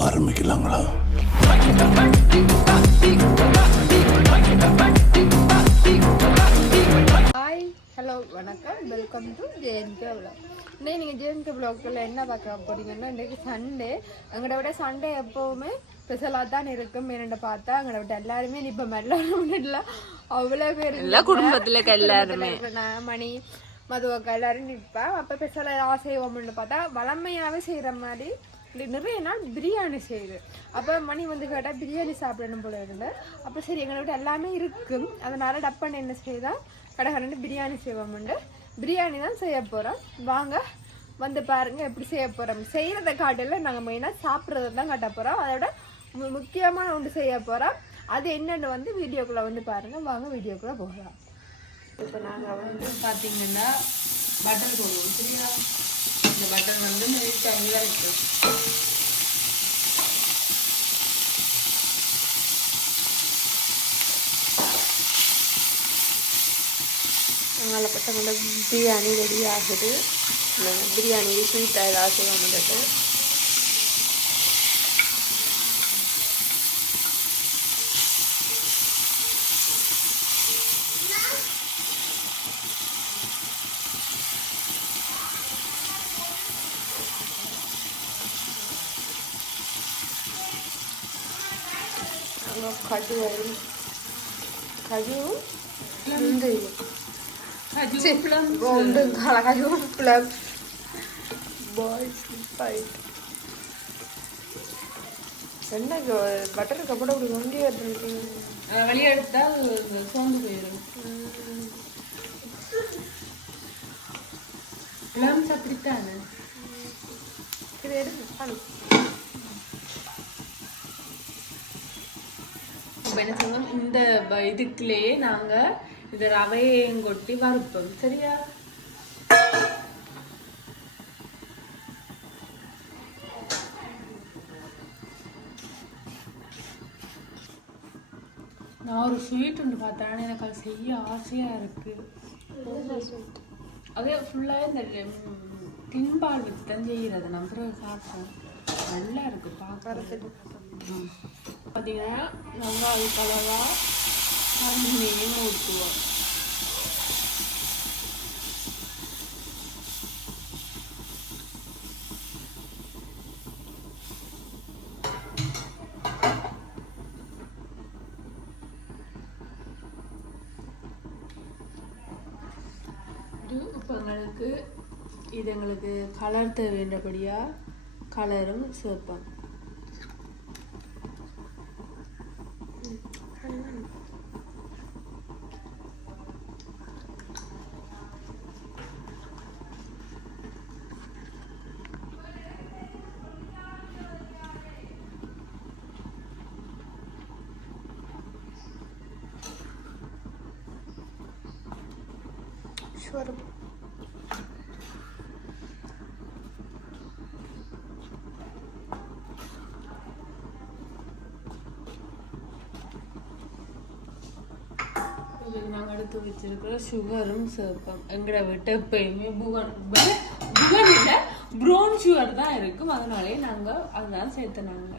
ஆரம்பிக்கலாங்களா? Hi hello வணக்கம். Welcome to JNK vlog இன்னைக்கு நீங்கள் ஜேஎன்கே விளாக்கில் என்ன பார்க்க போறீங்கன்னா இன்றைக்கு சண்டே எங்களோட விட சண்டே எப்போவுமே ஸ்பெஷலாக தான் இருக்கும். என்னென்ன பார்த்தா எங்களோட விட எல்லாருமே இப்போ மெல்லாரும் அவ்வளோ பேர் எல்லா குடும்பத்துல எல்லாருமே. மணி மதுவக்கா எல்லாரும் நிற்பேன் அப்போ ஸ்பெஷலாக ஏதாவது செய்வோம்னு பார்த்தா வளமையாகவே செய்கிற மாதிரி நிறைய நாள் பிரியாணி செய்யுது. அப்போ மணி வந்து கேட்டால் பிரியாணி சாப்பிடணும் போல இருந்து அப்போ சரி எங்களை விட எல்லாமே இருக்கும் அதனால் டப்பன் என்ன செய்தால் கடைகரண்டு பிரியாணி செய்வோம்ண்டு. பிரியாணி தான் செய்ய போகிறோம் வாங்க வந்து பாருங்கள் எப்படி செய்ய போகிறோம் செய்கிறத காட்டில் நாங்கள் மெயினாக சாப்பிட்றத தான் காட்ட போகிறோம் அதோட முக்கியமான ஒன்று செய்ய போகிறோம் அது என்னென்னு வந்து வீடியோக்குள்ளே வந்து பாருங்கள் வாங்க வீடியோக்குள்ளே போகலாம். இப்போ நாங்கள் வந்து பார்த்தீங்கன்னா பட்டர் போடுவோம். சரியா? இந்த பட்டர் வந்து மெல்ட் ஆகி வரைக்கும் அதனால் பட்டங்கள பிரியாணி ரெடி ஆகுது. பிரியாணி ஸ்வீட்டாக ஏதாவது செய்ய வந்துட்டு கஜு முந்திரி கஜு? plums. Golden கலகாஜு பிளஸ் பாய்ஸ் ஃபைட் என்ன பட்டர் கப்பட அப்படி ஒண்டி வருது வெளியே எடுத்தால் சோர்ந்து போயிடும். பிளம்ஸ் அப்படித்தானே இது எடுத்து பண்ணு என்ன செய்வோம் இந்த ப- இதுக்குள்ளேயே நாங்கள் இந்த ரவையையும் கொட்டி வறுப்போம். சரியா? நான் ஒரு ஸ்வீட் ஒன்று பார்த்தேன். எனக்கு அது செய்ய ஆசையாக இருக்குது அதே ஃபுல்லாக இந்த தின்பால் வச்சு தான் செய்கிறது நான் பிறகு சாப்பிட்டேன் நல்லா இருக்குது பார்க்கறதுக்கு பார்த்தீங்கன்னா நல்லா அது கலராக தண்ணியும் ஊற்றுவோம் இது இப்போ எங்களுக்கு இது எங்களுக்கு கலர் தேவைன்றபடியாக கலரும் சேர்ப்பேன் ஷுவர் நாங்கள் எடுத்து வச்சிருக்கிற சுகரும் சேர்ப்போம் எங்களை விட்டு எப்பயுமே புகன் புகன் இல்லை ப்ரௌன் சுகர் தான் இருக்கும். அதனாலே நாங்கள் அதுதான் சேர்த்துனாங்க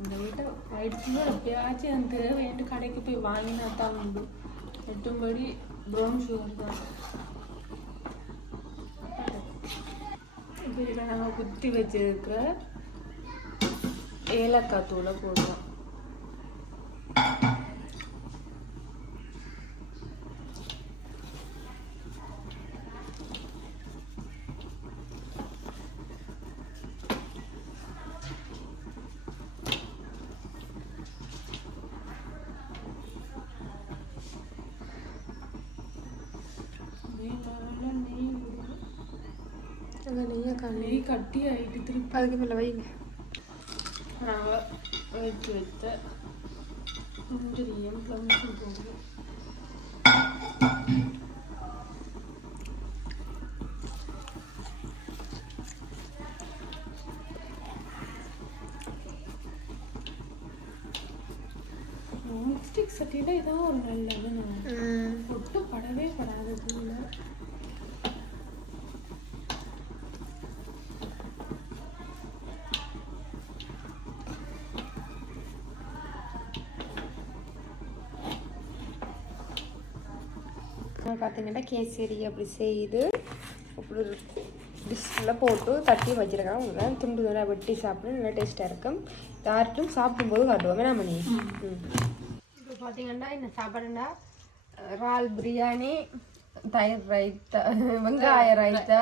இந்த வீட்டை ஒயிட் சுகர் எப்பயாச்சும் எனக்கு தேவைன்ட்டு கடைக்கு போய் வாங்கினா தான் உண்டு. எட்டும்படி ப்ரௌன் சுகர் தான் இப்போ இதில் நாங்கள் குத்தி வச்சிருக்கிற ஏலக்காய் தூளை போடுவோம் நெய் மேல நெய் விடுவோம். அந்த நெய்யை நெய் கட்டி ஆயிட்டு திருப்பி. அதுக்கு மேலே வைங்க. நாங்கள் வச்சு வைத்த முந்திரியும் ப்ளம்ஸும் போடுவோம் நான்ஸ்டிக் சட்டியில் இதான் ஒரு நல்லது நான் ஒட்டு படவே படாது பார்த்தீங்கன்னா கேசரி அப்படி செய்து அப்படி டிஷ்ஷில் போட்டு தட்டி வச்சிருக்காங்க உங்களை துண்டு துண்டாக வெட்டி சாப்பிட நல்லா டேஸ்ட்டாக இருக்கும். யார்ட்டும் சாப்பிடும்போது காட்டுவோம் வேணாம் மணி? இப்போ பார்த்தீங்கன்னா இந்த சாப்பாடுனா இறால் பிரியாணி தயிர் ரைத்தா வெங்காய ரைத்தா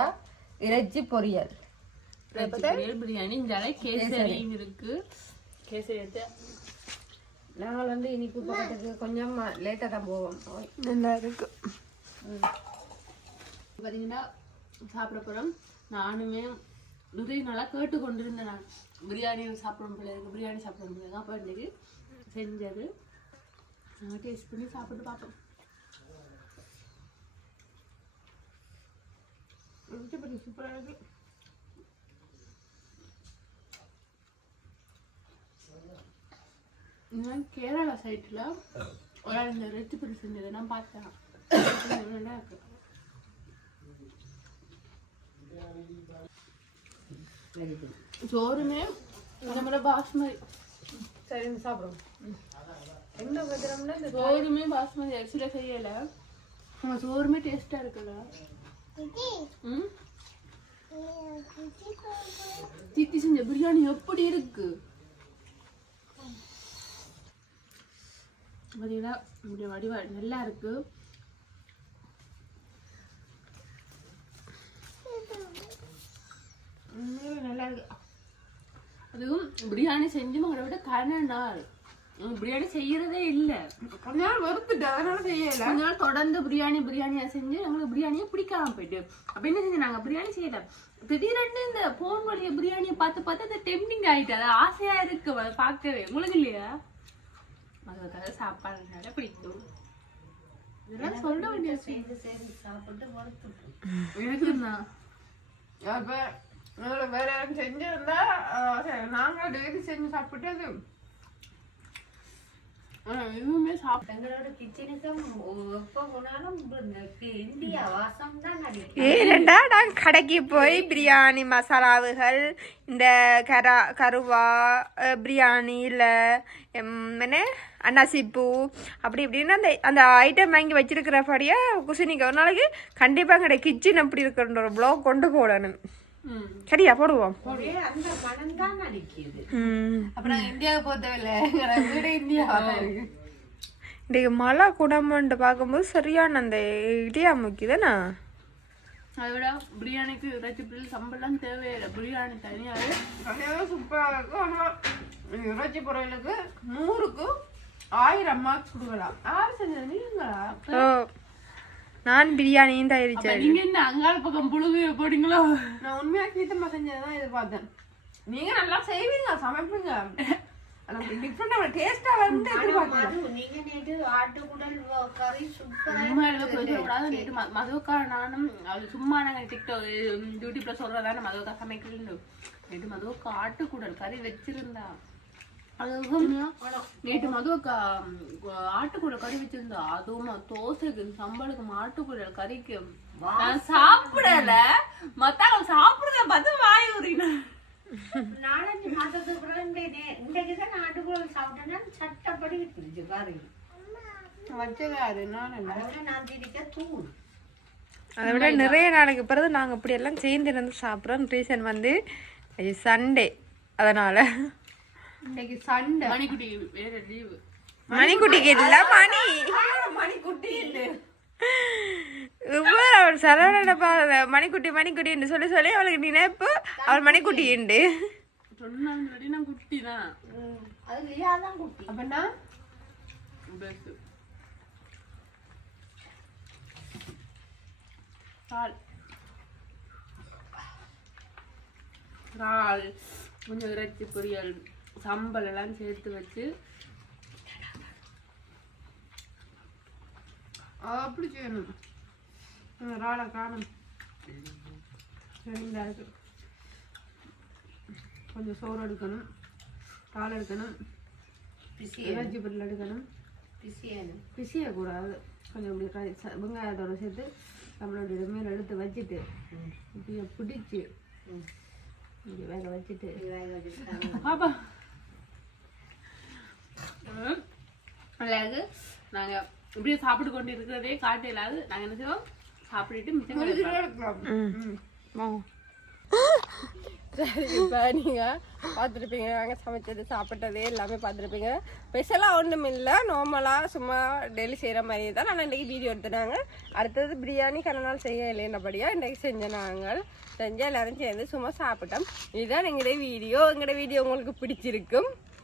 இறைச்சி பொரியல். பிரியாணி பிரியாணி இந்த கேசரி இருக்கு. கேசரி எடுத்து நாங்கள் வந்து இனிப்பு பக்கத்துக்கு கொஞ்சம் லேட்டாக தான் போவோம். நல்லா இருக்கு. பார்த்தீங்கன்னா சாப்பிட போகிறோம் நானுமே நிறைய நாளாக கேட்டு கொண்டிருந்தேன் நான். பிரியாணி சாப்பிடணும் போல பிரியாணி சாப்பிடணும் போல அப்போ இன்னைக்கு செஞ்சது. டேஸ்ட் பண்ணி சாப்பிட்டு பார்த்தோம். சூப்பராக இருக்கு. நான் கேரளா சைட்டில் ஒரு இந்த பிடி செஞ்சதை நான் பார்த்தேன். நல்லா சோறுமே நம்மளோட பாஸ்மதி. சரி சாப்பிடுவோம். என்ன வைக்கிறோம்னா இந்த சோறுமே பாஸ்மதி அரிசியில் செய்யல. நம்ம சோறுமே டேஸ்டா இருக்குல்ல. தித்தி செஞ்ச பிரியாணி எப்படி இருக்கு? பார்த்தீங்கன்னா இப்படி வடிவா நல்லா இருக்கு. உண்மையிலே நல்லா இருக்கு. அதுவும் பிரியாணி செஞ்சு மகளை விட கன நாள். பிரியாணி செய்யறதே இல்லை. கொஞ்ச நாள் வறுத்துட்டு அதனால செய்யல. கொஞ்ச நாள் தொடர்ந்து பிரியாணி பிரியாணியா செஞ்சு எங்களுக்கு பிரியாணியே பிடிக்காம போயிட்டு. அப்ப என்ன செஞ்சு நாங்க பிரியாணி செய்யல. திடீரென்னு இந்த போன் வழிய பிரியாணியை பார்த்து பார்த்து அது டெம்டிங் ஆயிட்டு அது ஆசையா இருக்கு அதை பார்க்கவே. உங்களுக்கு இல்லையா? அதுக்காக சாப்பாடுனால பிடிக்கும். இதெல்லாம் சொல்ல வேண்டிய எனக்கு தான் அப்ப அதனால வேற யாரும் செஞ்சிருந்தா ஆஹ் சரி, நாங்க டெய்லி செஞ்சு சாப்பிட்டு அது. எதுவுமே சாப்பிட எங்களோட கிச்சனுக்கும் எப்போ போனாலும் இந்தியா வாசம் தான் அடிக்கும் ஏனண்டா நாங்கள் கடைக்கு போய் பிரியாணி மசாலாவுகள் இந்த கரா கருவா பிரியாணி இல்லை என்ன? அன்னாசிப்பூ அப்படி இப்படின்னு அந்த அந்த ஐட்டம் வாங்கி வச்சிருக்கிறபடியே குசினிக்கு ஒரு நாளைக்கு கண்டிப்பாக கடை கிச்சன் எப்படி இருக்குன்ற ஒரு ப்ளாக் கொண்டு போடணும் சரியா போடுவோம் இன்றைக்கு மழை குடம்புன்ட்டு பார்க்கும்போது சரியான அந்த இடியா முக்கியதானே அதை விட பிரியாணிக்கு இறைச்சி பிரில் சம்பளம் தேவையில்லை பிரியாணி கல்யாணம் சூப்பராக இருக்கும் ஆனால் இறைச்சி பொருளுக்கு நூறுக்கு ஆயிரம் மார்க்ஸ் கொடுக்கலாம் யார் செஞ்சது நீங்களா நான் பிரியாணியும் அப்ப தயாரிச்சேன் நீங்க என்ன அங்காள பக்கம் புழுகு போடுங்களோ நான் உண்மையாக கீத்தம்மா செஞ்சதான் எதிர்பார்த்தேன் நீங்க நல்லா செய்வீங்க சமைப்பீங்க. மதுவுக்கா நானும் அது சும்மா நாங்க டிக்டாக் யூடியூப்ல சொல்றதானே மதுவுக்கா சமைக்கிறேன்னு நேற்று மதுவுக்கா ஆட்டுக்கூடல் கறி வச்சிருந்தா. நேற்று மதுவுக்கா ஆட்டுக்கூடல் கறி வச்சிருந்தா அதுவும் தோசைக்கு சம்பளுக்கு ஆட்டுக்கூடல் கறிக்கு நான் சாப்பிடல. மத்தவங்க சாப்பிடுறத பார்த்து வாய் ஊறினேன் நாலஞ்சு மாசத்துக்கு பிறகு இன்றைக்கு தான் ஆட்டுக்குடல் சாப்பிட்டேன்னா சட்டப்படி வச்சது அது நான் திரிக்க தூள் அதை விட நிறைய நாளைக்கு பிறகு நாங்கள் இப்படி எல்லாம் சேர்ந்து இருந்து சாப்பிட்றோம். ரீசன் வந்து சண்டே அதனால. இன்னைக்கு சண்டே. மணிக்குட்டி வேற லீவு மணிக்குட்டிக்கு இல்ல மணி. மணிக்குட்டி இவ்வளோ அவர் மணிக்குட்டின்னு சொல்லி சொல்லி அவளுக்கு நினைப்பு. அவள் மணிக்குட்டி உண்டு சொன்னாங்க நான் குட்டி தான். அது லியா தான் குட்டி அப்படின்னா பெஸ்ட் இறால் இறால் கொஞ்சம் இறைச்சி பொரியல். சம்பல் எல்லாம் சேர்த்து வச்சு. அப்படி செய்யணும். ராளை காணும். சரிங்களா கொஞ்சம் சோறு எடுக்கணும். பால் எடுக்கணும். பிசிய இறைச்சி பொரியல் எடுக்கணும். பிசியனு பிசியக்கூடாது. கொஞ்சம் இப்படி வெங்காயத்தோட சேர்த்து நம்மளோட மேலே எடுத்து வச்சுட்டு இப்படியே பிடிச்சி வேக வச்சுட்டு. பாப்பா. அதாவது நாங்கள் இப்படியே சாப்பிட்டு கொண்டு இருக்கிறதே காட்டு இல்லாது நாங்க என்ன செய்வோம்? சாப்பிட்டுட்டு மிச்சம் சரி இப்போ நீங்கள் பார்த்துருப்பீங்க. நாங்கள் சமைச்சது சாப்பிட்டது எல்லாமே பார்த்துருப்பீங்க. ஸ்பெஷலாக ஒன்றும் இல்லை. நார்மலாக சும்மா டெய்லி செய்கிற மாதிரியே தான். நான் இன்றைக்கி வீடியோ எடுத்துனாங்க அடுத்தது பிரியாணி நாள் செய்ய இல்லைன்னபடியாக இன்றைக்கி செஞ்ச நாங்கள். செஞ்சு எல்லாரும் சேர்ந்து சும்மா சாப்பிட்டோம். இதுதான் எங்களுடைய வீடியோ எங்களோட வீடியோ உங்களுக்கு பிடிச்சிருக்கும்.